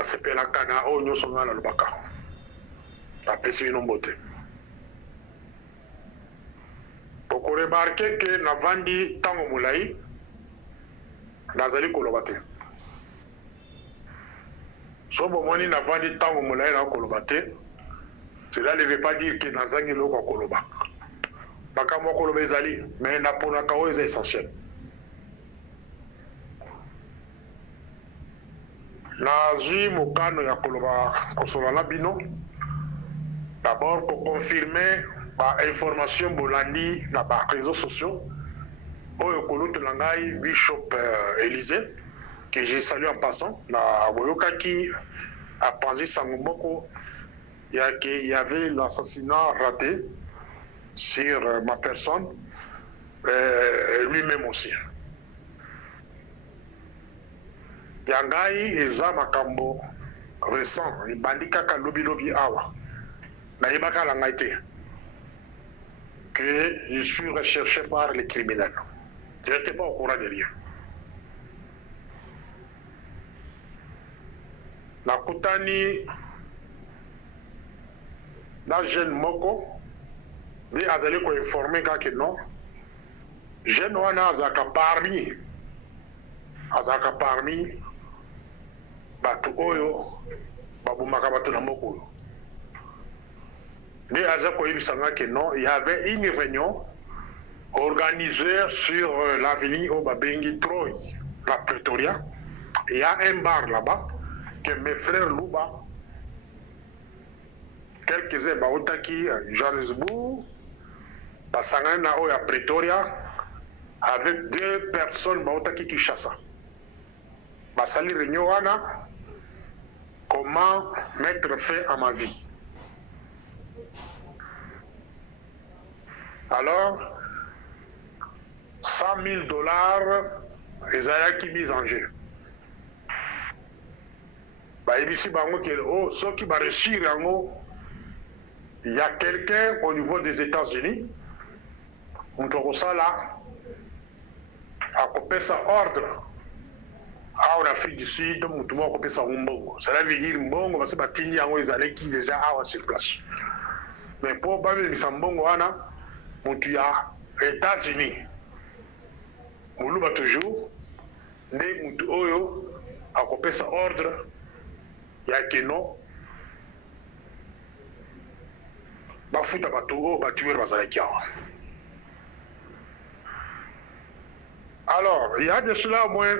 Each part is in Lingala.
basepelaka na oyo nyonso ngai nalobaka apesi bino mbote. Okoremarke ke navandi ntango molai nazali koloba te. So bomoni navandi ntango molai na koloba te, cela ne veut pas dire que nazangi eloko ya koloba. Makambo ya koloba ezali, mais naponaka oyo eza essentiel. Nazwi mokano ya koloba kosola na bino. D'abord pour confirmer information bolandi na ba réseaux sociaux oyo kolotela ngai Bishop Élysée que j'ai salué en passant na boyokaki à Panzi Sangomoko il y avait l'assassinat raté sur ma personne lui-même aussi. Yangai eza makambo récent ibandika ka lobi lobi awa na yebaka la ngai te que je suis recherché par les criminels. Je n'étais pas au courant de rien. Nakutani na jeune moko mais azali ko informer que non jeune wana azaka parmi batu oyo babumaka batu na moko oyo. Mais que non, il y avait une réunion organisée sur l'avenue Obabengi Troy, la Pretoria. Il y a un bar là-bas que mes frères Louba, quelques-uns Baotaki à Johannesburg, Basangana à Pretoria, avec 2 personnes Baotaki Kinshasa. Basali réunion wana, comment mettre fin à ma vie. Alors, $100 000, Ezaya qui mise en jeu. Ici, ceux qui vont réussir, il y a quelqu'un au niveau des États-Unis, on là, a coupé sa ordre. En Afrique du Sud, on a coupé sa mbongo. Cela veut dire mbongo, parce que Batini a qui déjà sur place. Mais pour pas venir sa mbongo, il y a États-Unis. On a toujours, mais Oyo a coupé sa ordre. Il y a que non. Bafuta Bato, Batuer Bazalakia. Alors, il y a de cela au moins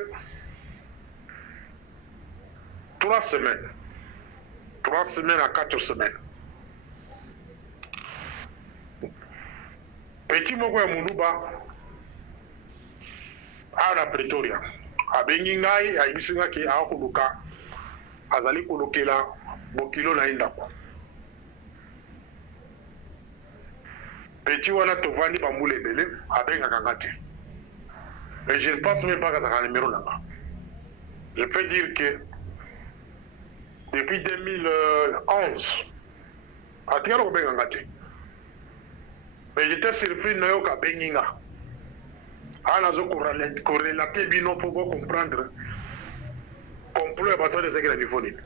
3 semaines. 3 semaines à 4 semaines. Petit moko ya Muluba à la Pretoria. Abengi ngai ayibisinga ki akuluka azali kulukela bokilo na indako. Petit wana tovandi bambule ebele abenga kangate. Et je ne pense même pas que ça a un numéro là-bas. Je peux dire que depuis 2011, à Tiaro Benga Ngate. Mais j'étais surpris de Nayoka Benginga. Alors, je corrélater bino pour comprendre complot à partir de ce qu'il a dit.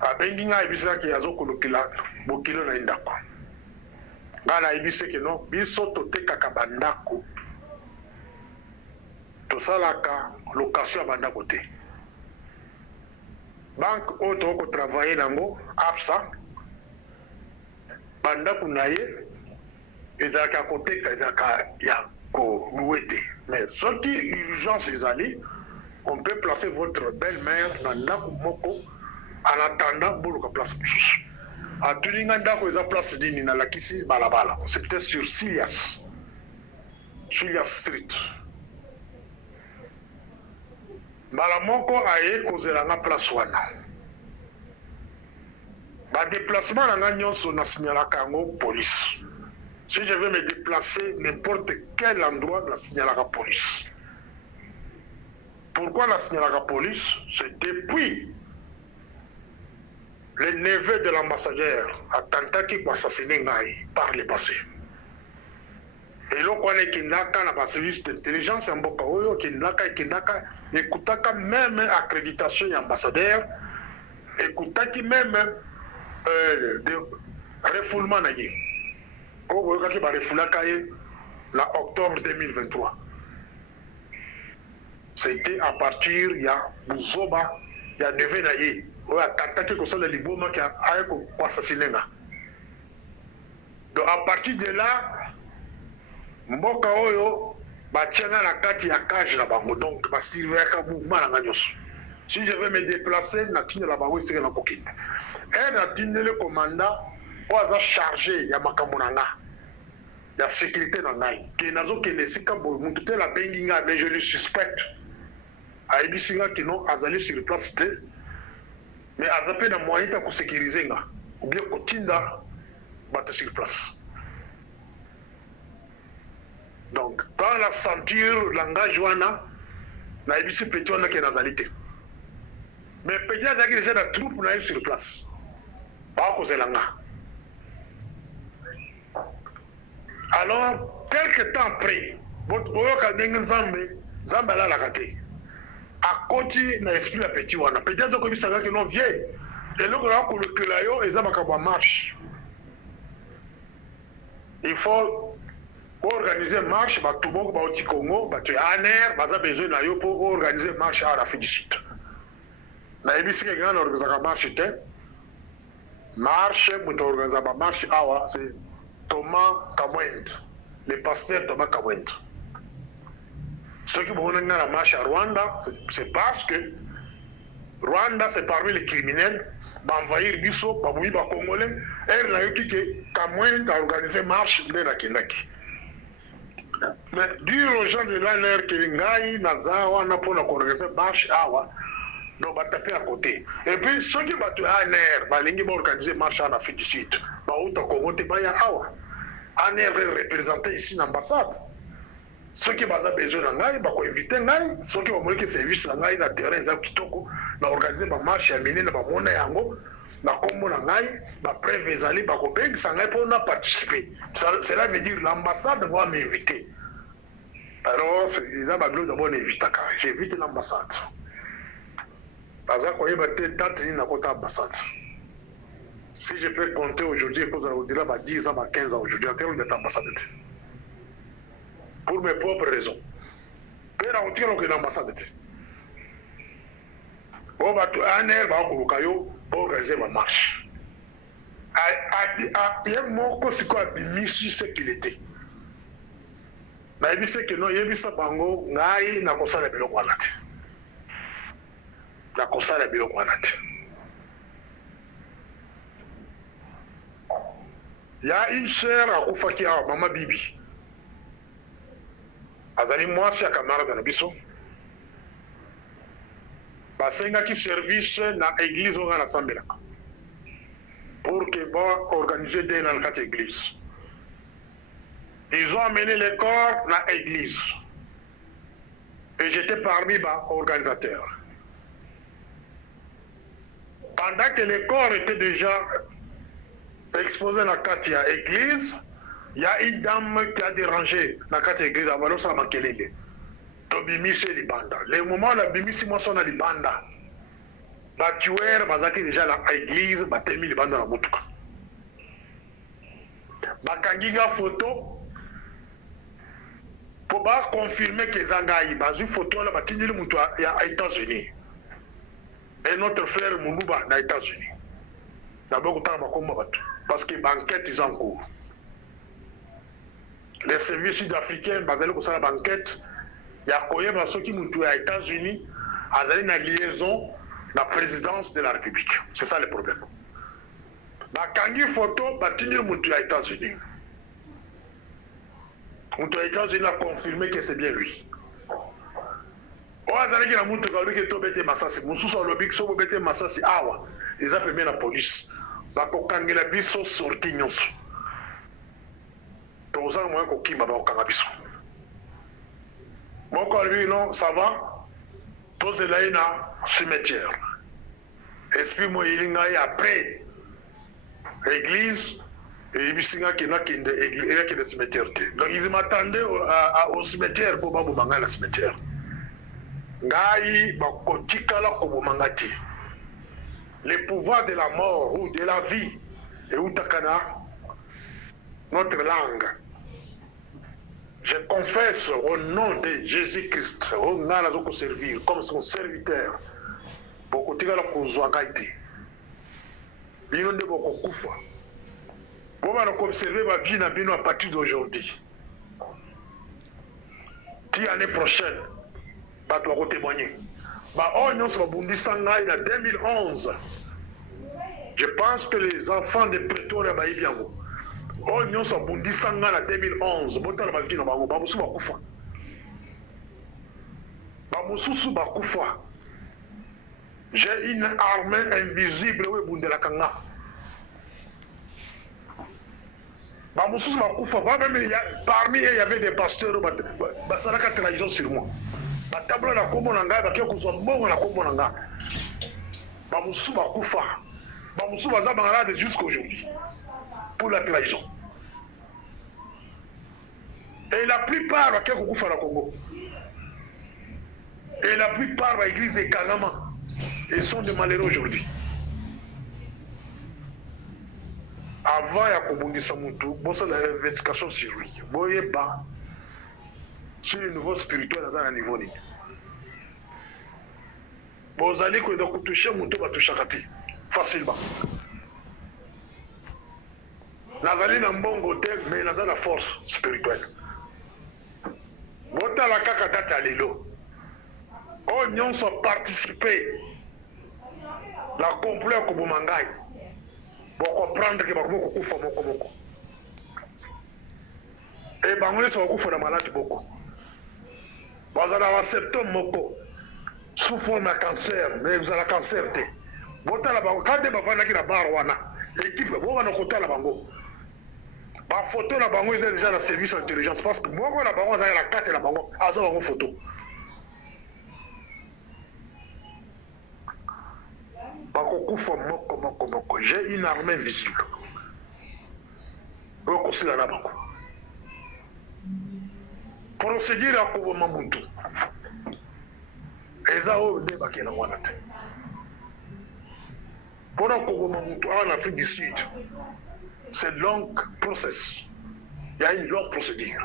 À Benginga, il y a qui a zokolokila, bokilo na indako. Ngana il dit que non, biso tote kakabandako. To salaka location à bandako te. Banque auto ko travailler nango APSA. Bandako na ye ezaka côté ezaka ya ko louete. Mais ce qui urgence les allés, on peut placer votre belle-mère dans ndako moko en attendant boluka place. A tuninga ndako eza place dini na lakisi balabala. C'était sur Silias Street. Balamoko aye kozela place wana. Ba déplacement na nyonso na signalaka yango police. Si je veux me déplacer n'importe quel endroit na signalaka police. Pourquoi la signalaka police? C'est depuis le neveu de l'ambassadeur attentat qui a assassiné Ngai par le passé. eloko wana ekendaka na baservice d'intelligence ya mboka oyo ekendaka ekutaka même accréditation ya ambassadeur ekutaki même de refoulement na ye oyo boyokaki barefulaka ye na octobre 2023. C'était à partir ya buzoba ya neve na ye oyo atantaki kosala liboma ke aye koassassine nga. Donc à partir de là mboka oyo batianga na kati ya cage na bango, donc basurveillaka mouvement na nga nyonso. Si je vais me déplacer natindela bango esika na kokende natindeli commandant oyo aza chargé ya makambo na nga ya sécurité na ngai ke nazokende esika boye mutu te abengi ngai, mais je le suspecte ayebisi nga kino azali sur place te, mais aza mpe na moyen te kosécurize nga ou bien kotinda bato sur place. Donc quand la sentir langage wana nayebisi peti wana ke nazali te, mais peti azalaki déjà na troupe na ye sur place bakozela nga. Alors quelque temps après boyoka ndenge nzambe alalaka te akoti na esprit ya peti wana, peti azokoyebisaka ke non vie eloko na kolokela yo eza makambo ya marche, il faut organiser marche bato moko bauti Congo bato ya ANR baza besoin na yo mpo organiser marche awa na Afrique du Sud. nayebisi ke nga na organizaka marche te, marche moto organiza bamarche awa c'est Thomas Kamwend, le pasteur Thomas Kamwend. Ceux qui vont venir à la marche à Rwanda, c'est parce que Rwanda, c'est parmi les criminels, envahir Bisso, Baboui, Congolais, et il a eu qui Kamwend a organisé marche de la Kindaki. Mais dire aux gens de l'ANR que Ngai, Nazawa, n'a pas organisé marche awa, donc va taper à côté. Et puis ceux qui battent ANR, Balingi va organiser marche en Afrique du Sud. Baouta Congo te baya awa. ANR est représenté ici l'ambassade. Ceux qui ont besoin de Ngai, ils inviter Ngai. Ceux qui ont moyen service de Ngai, na terrain, ils ont kitoko, na organiser ma marche à Mine, na mona yango, na kombo na Ngai, na preuve ezali, ba kopeng, ça Ngai pour na participer. Cela veut dire l'ambassade va m'inviter. Alors, ils ont besoin d'abord m'inviter. J'invite l'ambassade. Parce que je vais tenter une ambassade. Si je peux compter aujourd'hui, au-delà de 10 ans, 15 ans aujourd'hui, en termes d'être ambassade. Pour mes propres raisons. Peu d'entre eux ont ambassade. On va tout année, on va organiser ma marche. Il y a un mot qui est ce qu'il était. Mais il y que non, il y a un bango, il y a un ça biloko wana te. Na kosala biloko wana te. Il y a une sœur à Koufaki, Maman Bibi. Azali moi c'est camarade na biso. Basenga ki service na église on a sambela. Pour que bon organiser des dans la église. Ils ont amené les corps dans l'église. Et j'étais parmi les organisateurs. Pendant que les corps étaient déjà exposés dans l'église, il y a une dame qui a dérangé dans l'église. Alors ça m'a kelele. Tobimisi libanda. Le moment où la bimisi moi son libanda. Ba tueur bazaki déjà dans l'église, ba temi libanda na mutuka. Ba kangiga photo pour confirmer que Zangaï, une photo là, batindili mutu à États-Unis. Et notre frère Moulouba aux États-Unis. D'abord, parce que l'enquête est en cours. Les services sud-africains, basés sur la banquette, il y a ceux qui sont aux États-Unis, ils ont une liaison de la présidence de la République. C'est ça le problème. Quand il y a une photo, batindili mutu aux États-Unis. Mutu aux États-Unis a confirmé que c'est bien lui. Oazalaki na mutu kalobiki to bete masasi mususu alobiki so bete masasi awa eza pembe na police bakokangela biso sorti nyonso tozala moyen kokimba bakokanga biso moko alobi non ça va tozela ye na cimetière esprit mo elinga ye après église Et Ibisinga qui n'a qu'une église cimetière. Donc ils m'attendaient au cimetière pour babomanga la cimetière. Ngai bakotikala kobomangati. Les pouvoirs de la mort ou de la vie et utakana notre langue. Je confesse au nom de Jésus-Christ, au nom de servir comme son serviteur. Bokotikala kozwangaiti. Bino nde bokokufa. Vous allez observer ma vie à partir d'aujourd'hui. L'année prochaine, je vais témoigner. En 2011, je pense que les enfants de Pretoria, en 2011, j'ai une armée invisible. Parmi eux, il y avait des pasteurs qui avaient trahison sur moi. Jusqu'à aujourd'hui. Pour la trahison. Et la plupart de Congo. Et la plupart de l'église de Kanama. Ils sont des malheureux aujourd'hui. Avant ya kobundisa mutu, bosa la investigation sur lui. Boye ba sur le niveau spirituel à un niveau ni. Bozali ko do toucher mutu ba touchakati facilement. Nazali na mbongo te mais nazali la force spirituelle. Bota la kaka data lelo. O nyonso participer la complot ko bomangai. Pour comprendre que beaucoup de gens sont et bango sont beaucoup de malades beaucoup. Vous allez avoir septembre moko sous forme de cancer, mais vous avez cancer té. Bota la bango quand vous avez na barwana l'équipe vous va côté la bango. Ba photo la bango ils ont déjà la service d'intelligence parce que moi la bango ça la carte la bango azo bango photo. J'ai une armée invisible. Procédure à Koboma Muntu. Ezao débaki na wanate. Pour Koboma Muntu en Afrique du Sud, c'est un long process. Il y a une longue procédure.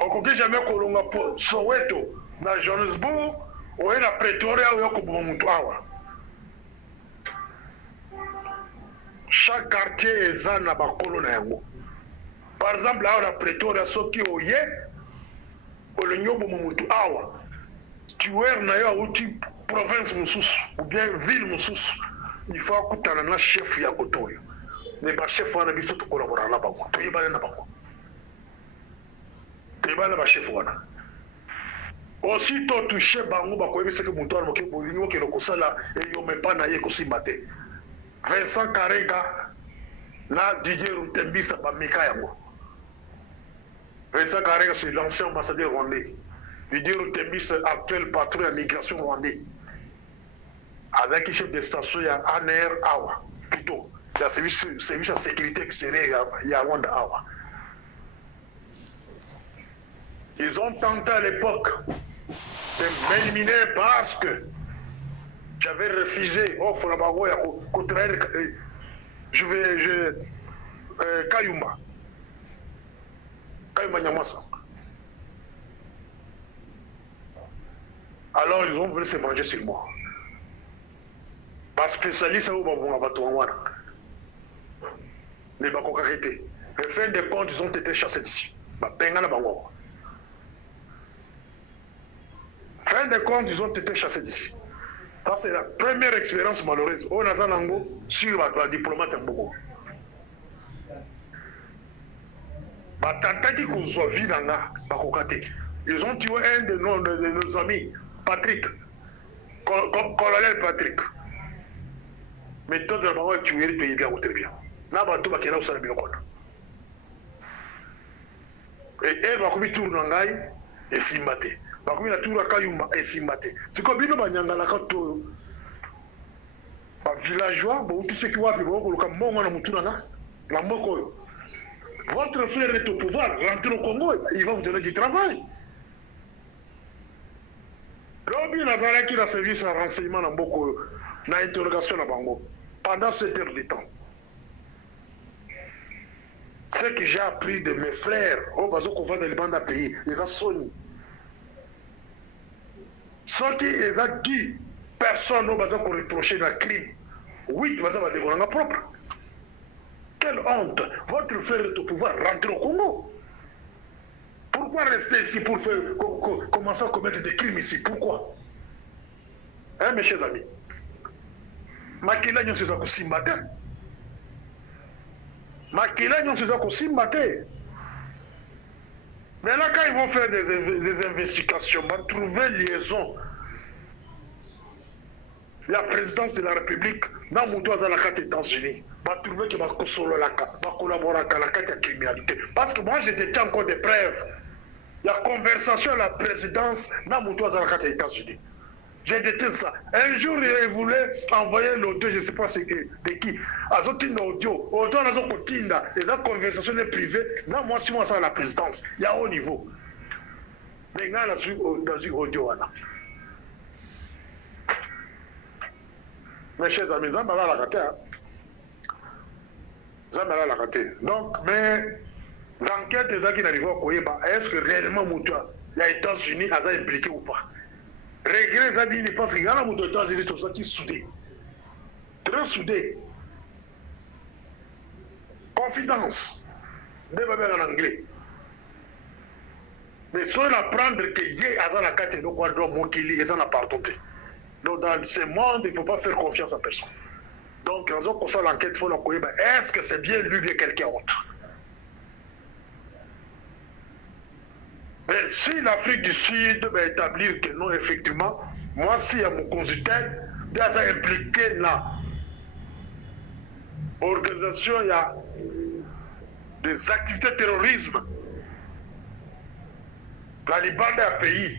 On ne jamais Kolonga pour Soweto, dans Johannesburg, ou à Pretoria, ou à Koboma Muntu. Chaque quartier est un bakolo. Par exemple, là, on a Pretoria, Soki, Oye, Olenyobo Momutu, Awa, tueur Naya, ou province Moussous, ou bien ville Moussous, il faut que tu aies un chef Yakoto. Mais le chef, on a vu tout collaborer là-bas. Tu es pas là-bas. Tu es pas là-bas, chef. Aussitôt touché, Bango, Bakoye, c'est que mon tour, qui est Boligno, qui est le Kosala, et il n'y a pas naïe aussi maté. Vincent Karega, là, Didier Routembi, ça va Mikayango. Vincent Karega, c'est l'ancien ambassadeur rwandais. Didier Routembi, c'est l'actuel patron de la migration rwandais. Avec chef de station, il y a ANR Awa, plutôt. Il y a service de sécurité extérieure, il y a Rwanda Awa. Ils ont tenté à l'époque de m'éliminer parce que j'avais refusé, offre la bagoya, Kayumba Nyamasa. Alors ils ont voulu se venger sur moi. Parce que spécialiste au Babouabatouana. Mais pas qu'on arrêté. En fin de compte, ils ont été chassés d'ici. Fin de compte, ils ont été chassés d'ici. Ça, c'est la première expérience malheureuse. On a Zanango sur la diplomate en Bogo. Ils ont tué un de nos amis, Patrick, colonel Patrick. Mais tout le monde a tué le pays bien ou très bien. Là, tout va au Sénégal. Et elle va commettre tout le monde et s'y mater. Bakumi la tour Kayumba et Simbate. C'est comme bino banyanga la kato. Ba villageois, bo tu sais qui wa bi bo ko ka mongo na mutuna na. La mboko yo. Votre frère est au pouvoir, rentrez au Congo, il va vous donner du travail. L'objet Nazaré qui a servi son renseignement dans beaucoup d'interrogations à Bango pendant 7 heures de temps. Ce que j'ai appris de mes frères, au bazo qu'on va dans les bandes à pays, ils ont sonné. Ce qu'ils ont dit, personne au bazo qu'on reprochait d'un crime. Oui, bazo va dévoiler propre. Quelle honte! Votre frère est au pouvoir, rentrez au Congo. Pourquoi rester ici pour commencer à commettre des crimes ici? Pourquoi? Hein, mes chers amis? Makila nyon seza kusimba te. Makila nyon seza kusimba te. Mais là, quand ils vont faire des investigations, ils vont trouver liaison. La présidence de la République, dans mon toit à la carte des États-Unis, va trouver qu'il va collaborer avec la carte de criminalité. Parce que moi, j'ai détenu encore des preuves. Il y a conversation à la présidence dans mon toit à la carte des États-Unis. J'ai détenu ça. Un jour, il voulait envoyer l'audio, je ne sais pas de qui. Azotin audio. Audio, on a zokotinda. Et la conversation est privée. Non, moi, si moi, ça à la présidence. Il y a haut niveau. Mais il y a dans une audio, là. Mes chers amis, ça m'a la raté. Ça m'a la raté. Donc, mais les enquêtes qui n'arrivent pas, est-ce que réellement il y a États-Unis à impliqué ou pas? Regret Zabini parce qu'il y a un aux États-Unis tout ça qui est soudé. Très soudé. Confidence. Débat en anglais. Mais si on apprendre que y a la carte de Kwadro Mokili, ils en appartenté. Donc dans ce monde, il ne faut pas faire confiance à personne. Donc, raison pour ça, l'enquête, il faut la connaître. Est-ce que c'est bien lui ou quelqu'un d'autre? Mais si l'Afrique du Sud va établir que non, effectivement, moi, si à mon consultant, déjà impliqué dans l'organisation, il y a des activités de terrorisme. La Liban est un pays.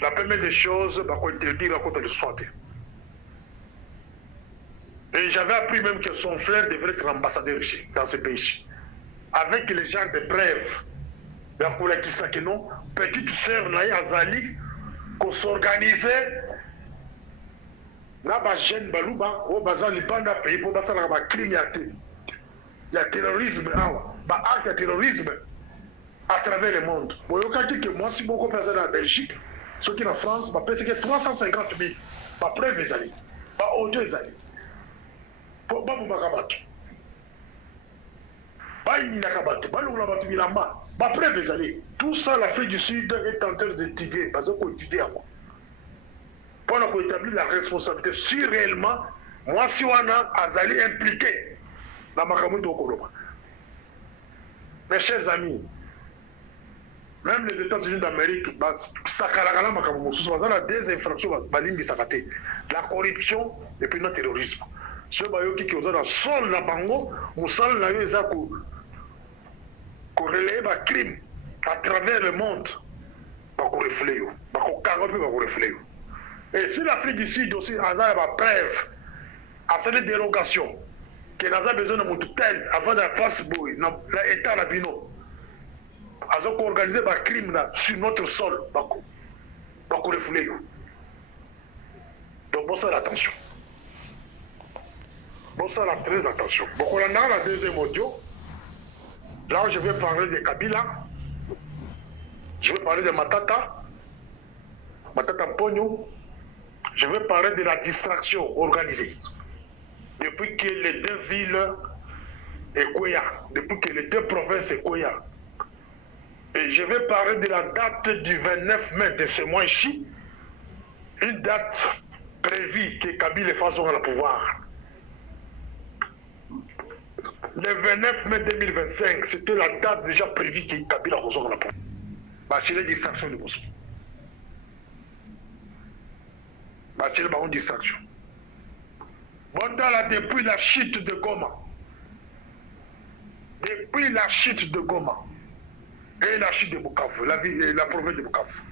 La première des choses, va interdire à côté de soi. Et j'avais appris même que son frère devrait être ambassadeur ici, dans ce pays-ci. Avec les gens de preuves. Non, petite sœur Naï Azali, qu'on s'organisait, na jeune baluba, au bazar libanda pays pour passer la crime, il y a terrorisme, acte de terrorisme à travers le monde. Bon, il y a que moi, si beaucoup de personnes en Belgique, ceux qui en France, je pense que 350 000, pas preuve les alliés, pas au-delà des alliés. Pas pour Bakabato. Pas une Nakabato, pas l'Oulabato Milamba. Bah, après, les alliés, tout ça, l'Afrique du Sud est en train d'étudier, parce qu'on étudie à moi. Pour établir la responsabilité, si réellement, moi, si on a Azali impliqué dans ma commune de Okoloba. Mes chers amis, même les États-Unis d'Amérique, ça a des infractions, la corruption et puis le terrorisme. Ce qui est dans le sol de Bango, nous sommes là, corrélé à crime à travers le monde, et si l'Afrique du Sud aussi a une preuve à cette dérogation que nous avons besoin de mon tel avant de face boy dans l'état labino a organisé un crime sur notre sol donc bon ça l'attention, bon ça la très attention. Bon on a la deuxième audio. Là, je vais parler de Kabila, je vais parler de Matata Mpogno, je vais parler de la distraction organisée. Depuis que les deux villes Ekoya, depuis que les deux provinces Ekoya. Et je vais parler de la date du 29 mai de ce mois-ci, une date prévue que Kabila fasse le pouvoir. Le 29 mai 2025, c'était la date déjà prévue que Kabila reçoit la pouvoir. Bachele distraction de Bosso. Bachele baron distraction. Bondala depuis la chute de Goma. Depuis la chute de Goma. Et la chute de Bukavu, la province de Bukavu.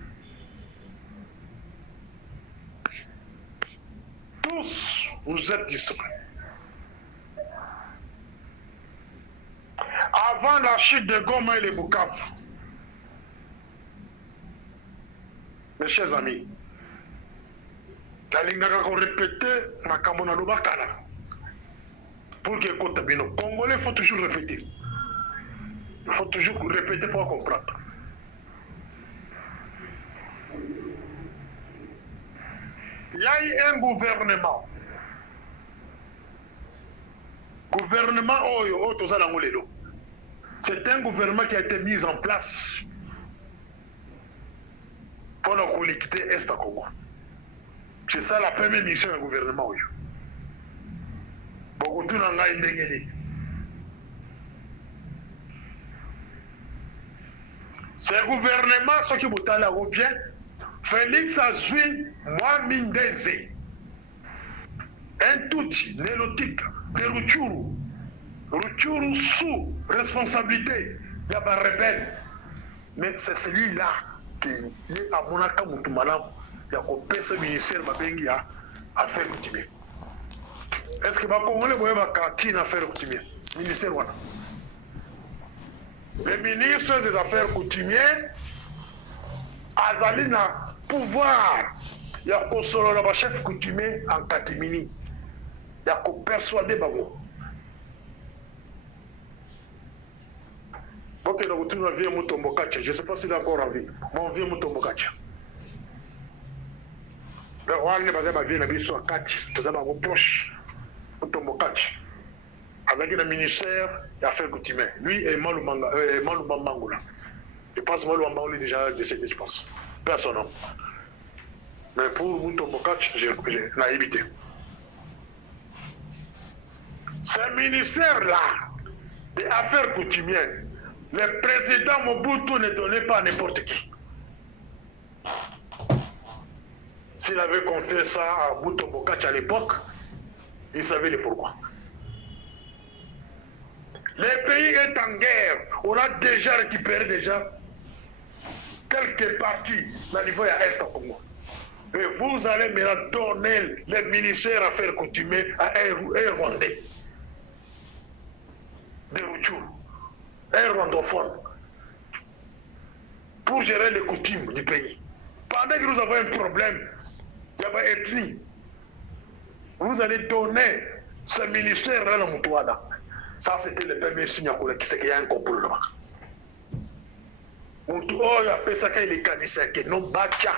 Tous, vous êtes distraits. avant la chute de Goma et les Bukavu. Mes chers amis, nalingaka ko répéter makambo na lobakala pour que écoute bien. Congolais, il faut toujours répéter. Il faut toujours répéter pour comprendre. Il y a eu un gouvernement. Gouvernement c'est un gouvernement qui a été mis en place pour la collectivité Est à Congo. C'est ça la première mission du gouvernement. Beaucoup de gens ont été. Ce gouvernement, ce qui vous a bien, Félix Azui, moi, Mindeze, un tout nélotique de Rutshuru sous responsabilité de la rebelle. Mais c'est celui-là qui est à mon account, Moutoumala, qui a coupé ce ministère de affaires coutumières. Est-ce que les Congolais voient la cantine affaires coutumières? Ministère voilà. Le ministre des Affaires coutumières a na pouvoir il y a le chef coutumier en catimini. Il y a persuader Bango. Ok, donc tu vas vivre Mutombokacha. Je ne sais pas s'il est encore en vie. Mais on vit Mutombokacha. Le roi n'est pas vie la vie sur Kati. Nous avons proche Mutombokacha. Avec le ministère des Affaires coutumières. Lui et Malumba Mangoula. Je pense que Malumba Mangoula est déjà décédé, je pense. Personne. Mais pour Mutombokacha, j'ai évité. Ce ministère-là des Affaires coutumières, le président Mobutu ne donnait pas à n'importe qui. S'il avait confié ça à Mutombokacha à l'époque, il savait le pourquoi. Le pays est en guerre. On a déjà récupéré quelques parties au niveau de l'Est au Congo. Et vous allez maintenant donner le ministère des Affaires coutumières à un Rwandais. De Rutshuru, un rwandophone, pour gérer les coutumes du pays. Pendant que nous avons un problème, il y a une ethnie. Vous allez donner ce ministère à la Moutouana. Ça, c'était le premier signe qu'il y a un complot là-bas. Moutou, il a fait ça quand il est canissé, que non, Bacha.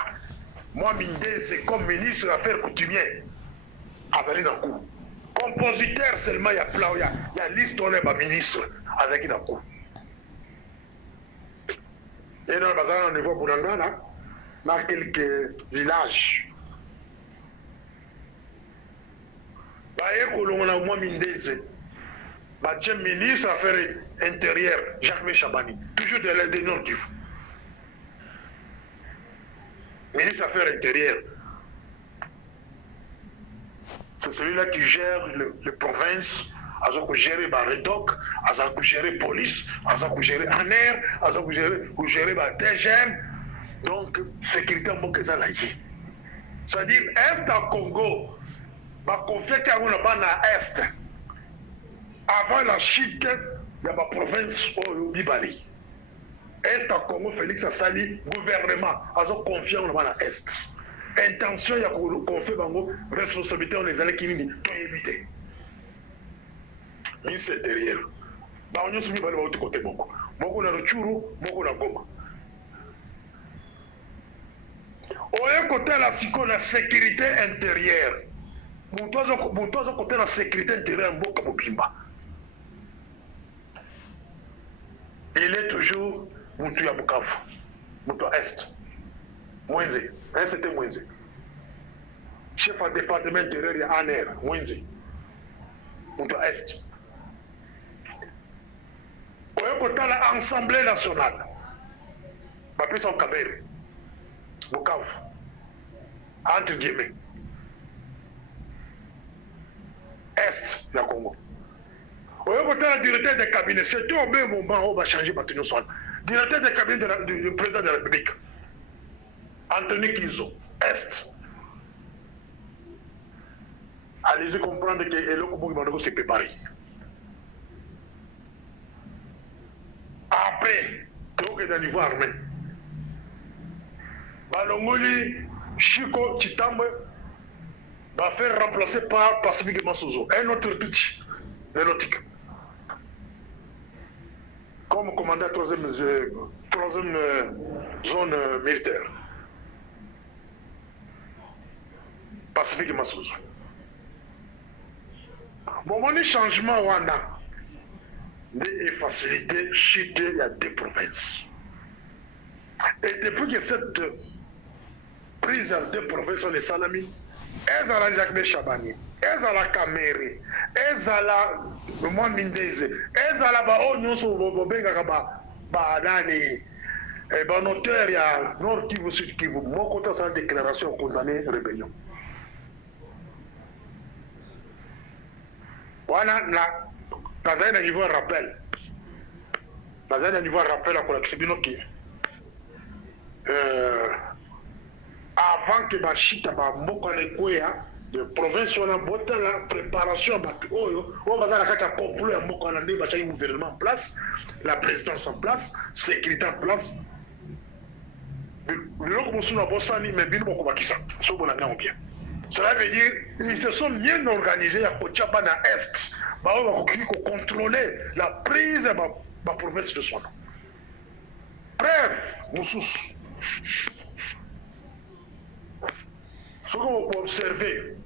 Moi, Mindé, c'est comme ministre des Affaires coutumières. Azali Nakou. Compositeur seulement, il y a plein, il y a liste de ministre avec Nakou. Et dans le bazar, au niveau de Bounangana, dans quelques villages. On a moins Mindeze. Le ministre des Affaires intérieures, Jacques Chabani, toujours de l'aide du Nord Kivu. Ministre des Affaires intérieures. C'est celui-là qui gère les provinces, qui gère les Redoc, qui gère la police, qui gère ANER, qui gère les TGM. Donc, sécurité en Mokéza laïe. C'est-à-dire, Est à Congo, confié qu'il y a un Est. Avant la chute, il y a une province au Bibali. Est à Congo, Félix Assali, gouvernement, a confié dans l'Est. Intention, il y a confié dans la responsabilité, on les allait qui nous éviter. Mais c'est derrière. On a soumis par l'autre côté. Moko na Rutshuru, moko na Goma. Au côté de la sécurité intérieure, mon côté de la sécurité intérieure, Mboka Bobimba. Il est toujours Moutou ya Bukavu, Moutou Est. Mwenze, c'était Mwenze. Chef du département intérieur, il y a ANER, Mwenze. Moutou Est. Au côté de l'Assemblée nationale, Papi son Kabere, Bukavu, entre guillemets. Est, il y a Congo. Au côté de la directeur des cabinets, c'est au même moment où on va changer Bâtiment Swan. Directeur des cabinets du président de la République, Anthony Kizo, Est. Allez-y comprendre que Eloko Bougibandoko s'est préparé. prêt donc dans niveau armé balongoli Chico Chitambe va faire remplacer par Pacifique Massozo un autre petit aéronautique comme commandant 3e zone militaire Pacifique Massozo. Bon, on a changement wana de facilité chute il y a 2 provinces. Et depuis que cette prise en 2 provinces on est salami, elles ont la Jacques Chabani, elles ont la Caméré, elles ont la Moine Mindeze, elles ont la Baonyo sur Bobenga Badani, et ben notaire il y a Nord Kivu Sud Kivu, mon côté c'est la déclaration condamnée rébellion. Voilà, dans un niveau rappel. Dans un niveau rappel à quoi qui avant que ma chita ma mokane kwea de province on a boté la préparation ba oyo on va la kata complot ya mokana ne ba cha gouvernement en place, la présidence en place, sécurité en place. Le loko musuna bosani mais bino ko bakisa so bona na bien. Cela veut dire ils se sont bien organisés à Kochaba na Est. On va contrôler la prise de la province de son nom. Bref, nous sous. Ce qu'on peut observer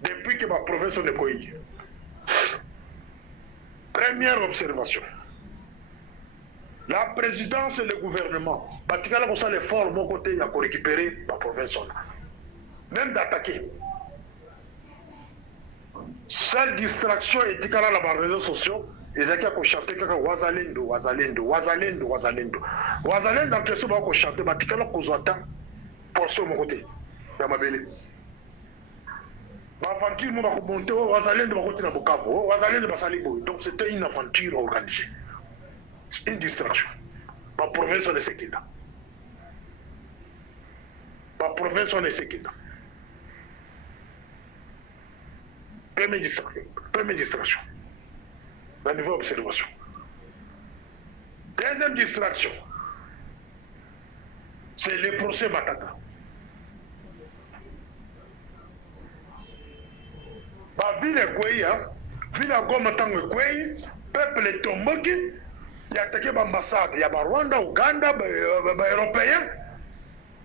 depuis que ma province est Koyi. Première observation. La présidence et le gouvernement, particulièrement pour ça l'effort de mon côté, il y a pour récupérer la province. Même d'attaquer. Seule distraction est dans les réseaux sociaux. Ils ont chanté Wazalendo, Wazalendo, Wazalendo, Wazalendo. Wazalendo, en question, ils ont chanté, mais ils ont chanté pour ce mon côté. Dans ma belle. L'aventure, ils ont monté, Wazalendo, ils ont Bukavu, Wazalendo, ils ont donc c'était une aventure organisée. Une distraction. Ma province, on est Sekina. Ma province, on est Sekina. Première distraction. Dans niveau observation. Deuxième distraction. C'est le procès Matata. La ville est Kouéi, ville à Goma Tango Kouéi, peuple est tombé, il y a attaqué l'ambassade, il y a Rwanda, Ouganda, Européens.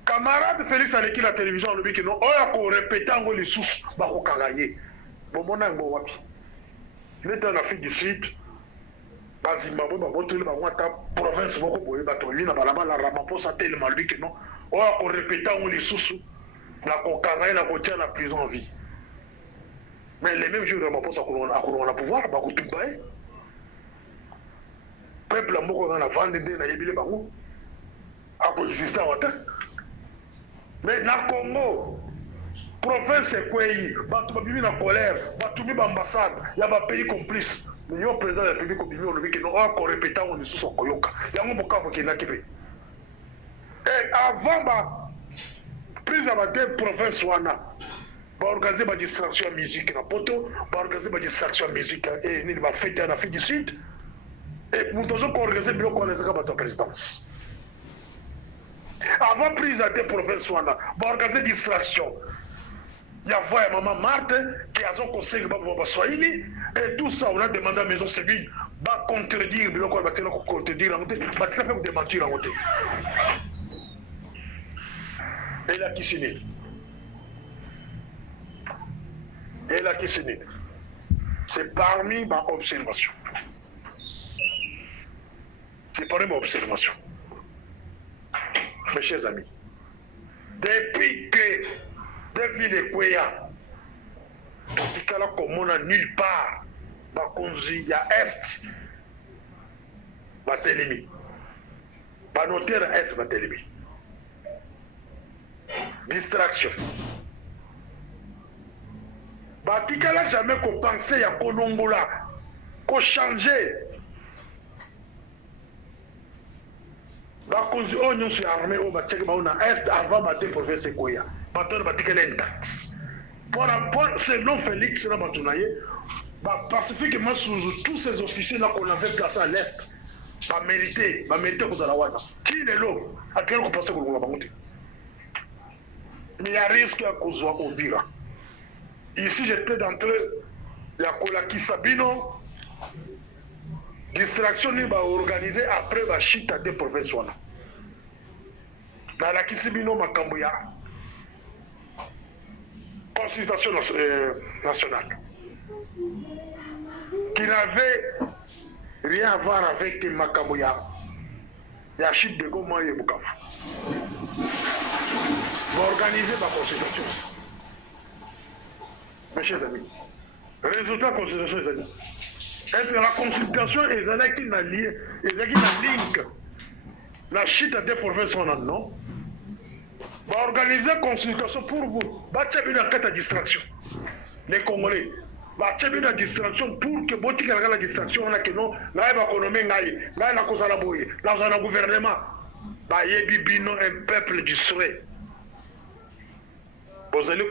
Camarade Félix Aleki la télévision, le biki non, on a répété les sources, Bako Kangaye. Bon, mon angle, wapi. Il est en Afrique du Sud, Zimbabwe, la province, beaucoup pour les bateaux, la Ramaphosa tellement lui que non, on a répété les sources, la Kangaye, la Kotia, la prison en vie. Mais les mêmes jours, Ramaphosa a pouvoir, Bako Tumbaye. Peuple a moko dans la vente de na yebile bango a coexister en terre. Mais na Congo province Kouéi bato babibi na colère bato mi ambassade ya ba pays complice mais yo président de la République obibi on lobi que non on répéter on lisusu koyoka yango bokavo ke na kipe et avant ba prise à ba province wana ba organiser ba distraction musique na poto ba organiser ba distraction musique et ni ba fête en Afrique du Sud. Et nous devons organiser le bureau de la présidence. Avant prise à des provinces, on va organiser distraction. Il y a maman Marthe qui a son conseil de Swahili et tout ça, on a demandé à la maison civile de contredire le bureau de contredire en côté, de faire démentir en côté. Et là qui s'est Et là qui s'est c'est parmi ma observation. C'est pas une observation. Mes chers amis, depuis que David et Kouéa, comme on a nulle part, il y a Est, Batelemi, notaire Est, Batelemi. Distraction. Batikala jamais qu'on pensait à Konongola, qu'on changeait. Bakonzi onyo sur armée au bachek baona est avant baté province Kouéa. Baton batikele intact. Pour selon Félix na batunaye pacifiquement sous tous ces officiers là qu'on avait placés à l'est, mérité aux Alawana. Qui est là? À quel point penser que vous l'avez? Mais il y a risque à cause de Bira. Ici, j'étais d'entrée, il y a Kolaki Sabino, distraction organisée après la chita des provinces. Dans la Kisibino Makambuya, consultation nationale, qui n'avait rien à voir avec Makambuya, il y a chute de Goma et Bukavu. Va organiser ma consultation. Mes chers amis, résultat de la consultation, les amis. Est-ce que la consultation est là qui n'a lié, link la chute des provinces non? Va organiser une consultation pour vous. Va faire une enquête à distraction. Les Congolais. Va faire une distraction pour que vous ayez la distraction. On a que non, là, il va économiser, là, il a cause à la bouille. Là, on a un gouvernement. Bah, il y a un peuple distrait. Vous allez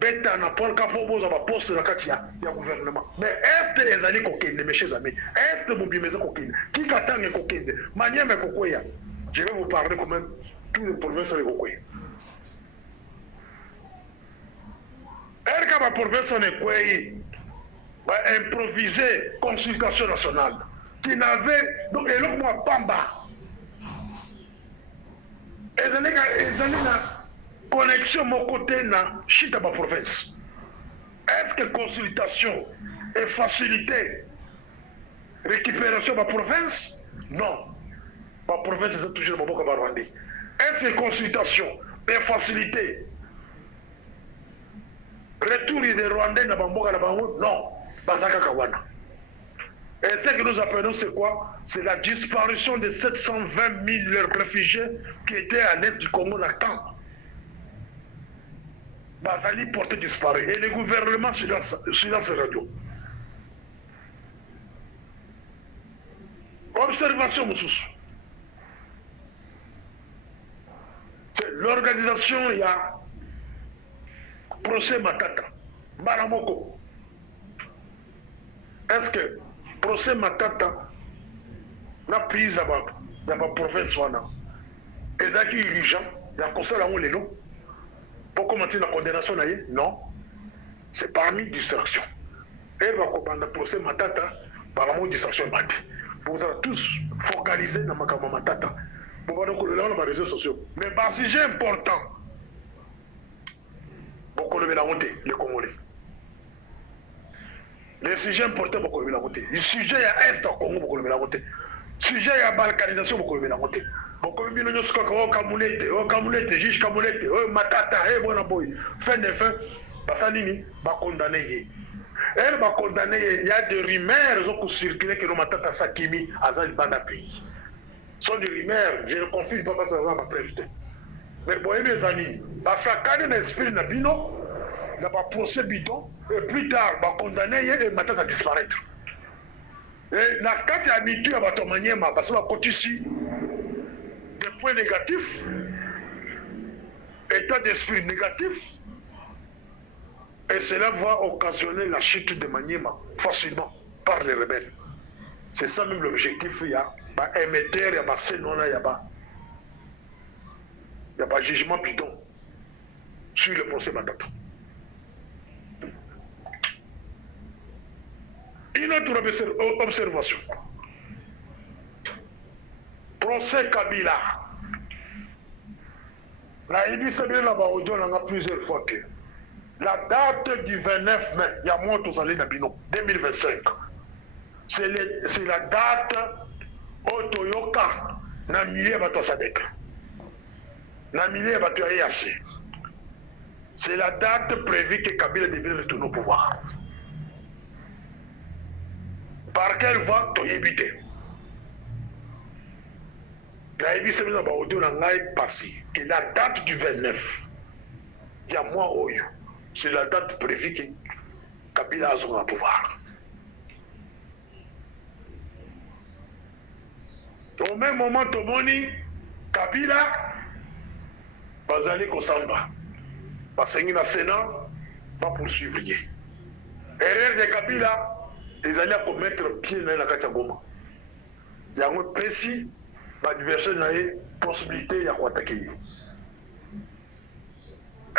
bêta na pour vous avez poste dans le gouvernement. Mais est-ce que les années coquines, mes chers amis, est-ce que vous avez coquines? Qui attend les coquines? Manière mais coquille. Je vais vous parler quand même tous les provinces de coquille. Est-ce que la province de coquille va improviser consultation nationale qui n'avait donc et l'autre mois Pamba. Les années connexion mon côté na chita ma province. Est-ce que consultation est facilité récupération de ma province? Non. Ma province c'est toujours le Bobo Rwandais. Est-ce que consultation est facilité retour des Rwandais na Bamboka na Bango? Non. Bazaka Kawana. Et ce que nous appelons c'est quoi? C'est la disparition de 720 000 réfugiés qui étaient à l'est du Congo là-temps. Bazali porté disparu. Et le gouvernement sur ce radio. Observation, Moussous. L'organisation, il y a procès Matata. Maramoko. Est-ce que procès Matata n'a pris dans ma province? Et ça qui est dirigeant, il y a un conseil à les lots. Pour commenter la condamnation, non. C'est parmi distraction. Et le procès Matata, par la distraction, vous allez tous focaliser dans ma Matata. Vous allez coller dans les réseaux sociaux. Mais par sujet important, vous collez la montée, les Congolais. Les sujets importants, vous collez la montée. Le sujet est Est au Congo, vous collez la montée. Le sujet est balkanisation, vous collez la montée. Beaucoup de gens sont Kamounete, juge Kamounete, Matata, bon boy. Fin de fin, parce que va condamner. Elle va condamner. Il y a des rumeurs qui ont circulé que nos Matata Sakimi Azal Banda pays. Ce sont des rumeurs, je ne confirme pas parce que ça va preuve. Mais bon, les amis, parce que quand on esprit n'a bino, il y a pas procès bidon, et plus tard, va condamner et Matata disparaître. Et la carte est habituée à votre manière, parce que côté ici. Des points négatifs, état d'esprit négatif, et cela va occasionner la chute de Maniema facilement par les rebelles. C'est ça même l'objectif. Il y a un émetteur, il y a un sénona, il y a un jugement bidon sur le procès Matata. Une autre observation. Procès Kabila. La IBC a plusieurs fois que la date du 29 mai, il y a moins tous allés dans Bino, 2025. C'est la date au Toyoka, na milieu de Sadek. Na milieu de EAC. C'est la date prévue que Kabila devait retourner au pouvoir. Par quelle voie tu éviter? Et la date du 29, il y a moi, c'est la date prévue que Kabila a son pouvoir. Au même moment, Tomoni, Kabila, Bazali Kosamba, Basengi na Sénat, va poursuivre. erreur de Kabila, ils allaient commettre pied dans la Kachagoma. Il y a un précis, l'adversaire n'a eu possibilité d'attaquer.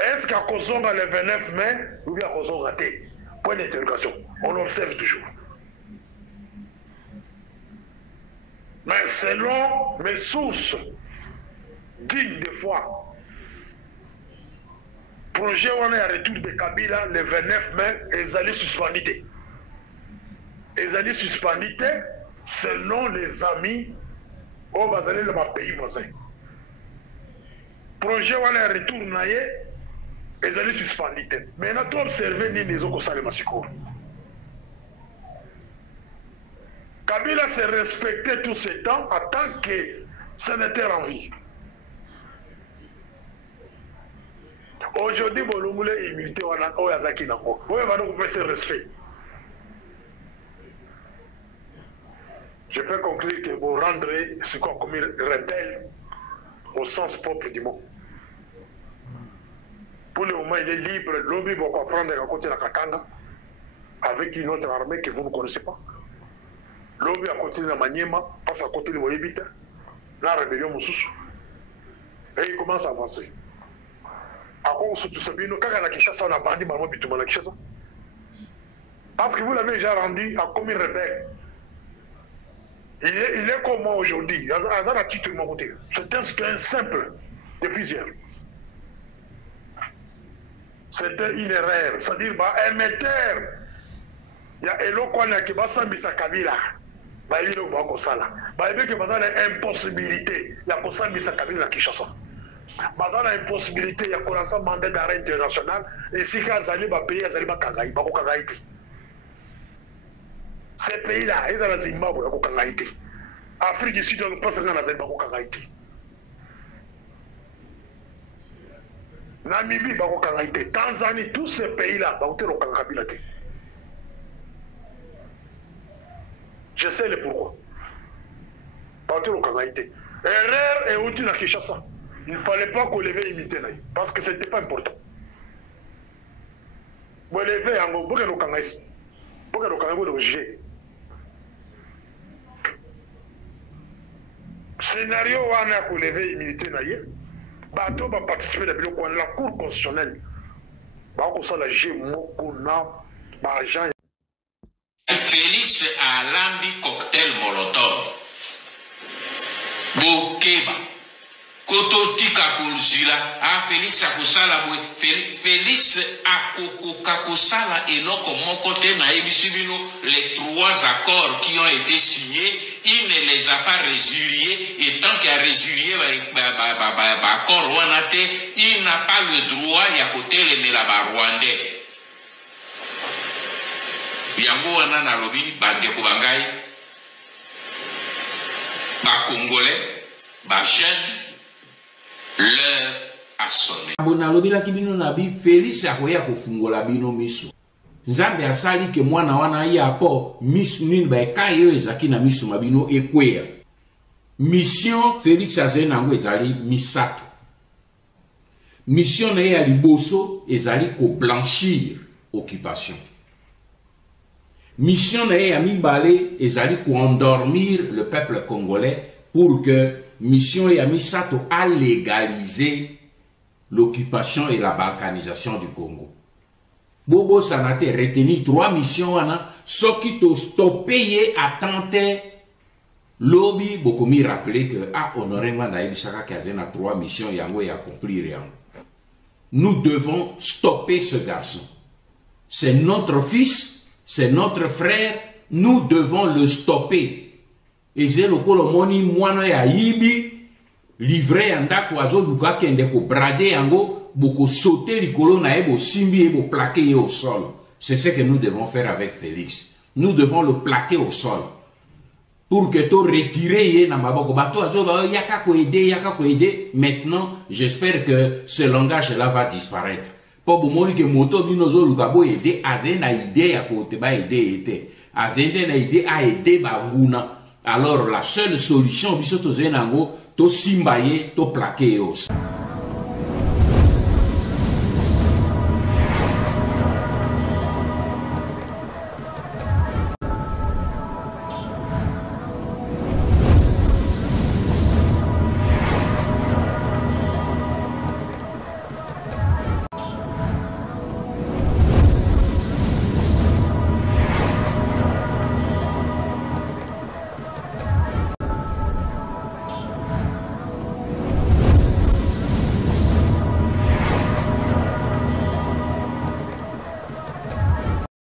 Est-ce qu'à Kozonga le 29 mai, ou bien à Kozonga raté? Point d'interrogation. On observe toujours. Mais selon mes sources dignes de foi, projet on est à retour de Kabila le 29 mai, ils allaient suspendre. Ils allaient suspendre selon les amis au Bazalé, le pays voisin. Projet on est à retour ils allaient suspendre. Maintenant, tu observes les autres salles massicaux. Kabila s'est respecté tout ce temps en tant que sénateur en vie. Aujourd'hui, Bolomule est immunité au Yazaki Nango. Vous allez vous faire ce respect. Je peux conclure que vous rendrez ce qu'on a commis rebelle au sens propre du mot. Pour le moment, il est libre. L'Obi va comprendre à côté de la Katanga avec une autre armée que vous ne connaissez pas. L'Obi à côté de la Maniema passe à côté de Wahibita, la rébellion Moussous. Et il commence à avancer. À cause de tout ça, quand on a Kishasa, on a bandit Maman Bitouma la Kishasa. Parce que vous l'avez déjà rendu à commis rebelle. Il est comme moi aujourd'hui. C'est un citoyen simple de plusieurs. C'était une erreur. C'est-à-dire, émetteur, il y a Elokwana qui va s'embisser à Kabila. Il y a une impossibilité. Il y a s'embisser à Kabila qui chasse. Il y a une impossibilité. Il y a un mandat d'arrêt international. Et si il y a un pays, il y a un Kangaï. Ces pays-là, ils ont la Zimbabwe, il y a un Kangaï. Afrique du Sud, il n'y a pas de Kangaï. Namibie, Tanzanie, tous ces pays-là, je sais le pourquoi. Erreur et outil à Kinshasa. Il ne fallait pas qu'on lève l'immunité parce que ce n'était pas important. Vous levez en gros, vous avez scénario où on a qu'on lève l'immunité. Bateau va participer à la Cour constitutionnelle. Félix a lambi cocktail Molotov. Bokeba. Koto tika kulzila. Ah, Félix a kusala boy. Félix a kokosala et non comme mon côté na ebisibino les 3 accords qui ont été signés. Il ne les a pas résiliés et tant qu'il a résilié l'accord Wanate, il n'a pas le droit y à côté les Rwandais. Yango wana na lobi bandeko bangai ba Congolais ba jeune leur a sonné. Abona lobi la kibino nabi Félix akoya kofungola bino miso. Nzambe asali ke mwana wana ya po misu nini ba kayo ezaki na misu mabino ekwea. Mission Félix Azenango ezali misato. Mission na ya liboso ezali ko blanchir occupation. Mission na ya mibale ezali ko endormir le peuple congolais pour que mission ya misato a légaliser l'occupation et la balkanisation du Congo. Bobo Sanate retenu 3 missions wana soki to stopper à tenter lobby beaucoup mi rappeler que honoré ngana ebisaka kazena 3 missions yango et accomplir yango. Nous devons stopper ce garçon. C'est notre fils, c'est notre frère, nous devons le stopper. Et c'est le kolomoni mwana ya yibi livré andako azo luka kende ko brader yango beaucoup sauter l'icolo na ebo simbi ebo plaquer au sol. C'est ce que nous devons faire avec Félix. Nous devons le plaquer au sol. Pour que tu retires na maboko bato azo ba yaka ko aider. Maintenant, j'espère que ce langage là va disparaître. Pour bomoni que moto bino zo lukabo aider azena idée à côté ba aider était. Azenda na idée à aider ba nguna. Alors la seule solution biso to zenango to simbaye to plaquer au sol.